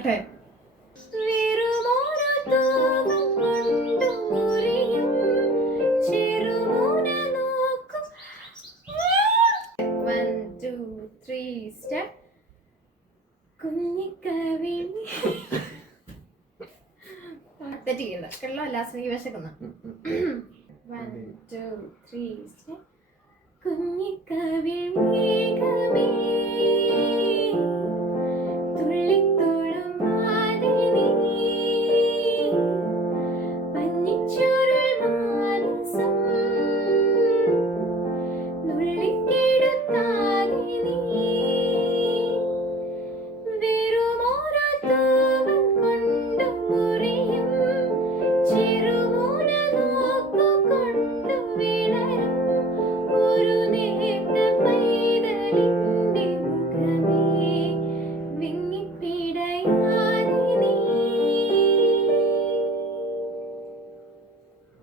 പാടട്ടെ. തെറ്റിക്കണ്ട കേട്ടോ, ലാസ്റ്റ് എനിക്ക് വിശക്കുന്ന. 1 2 3 സ്റ്റെപ്പ്. കുഞ്ഞിക്കവിൾ മേഘമേ തുള്ളിത്തോളും മാറി നീ പഞ്ഞിച്ചുരുൾ മാനസം നുള്ളിക്കെടുത്താതെ നീ വെറുമോരോ തൂവൽ കൊണ്ടു മുറിയും ചെറുമൂന നോക്കുകൊണ്ടു വിളരും ഒരു നേർത്ത പൈതലിൻ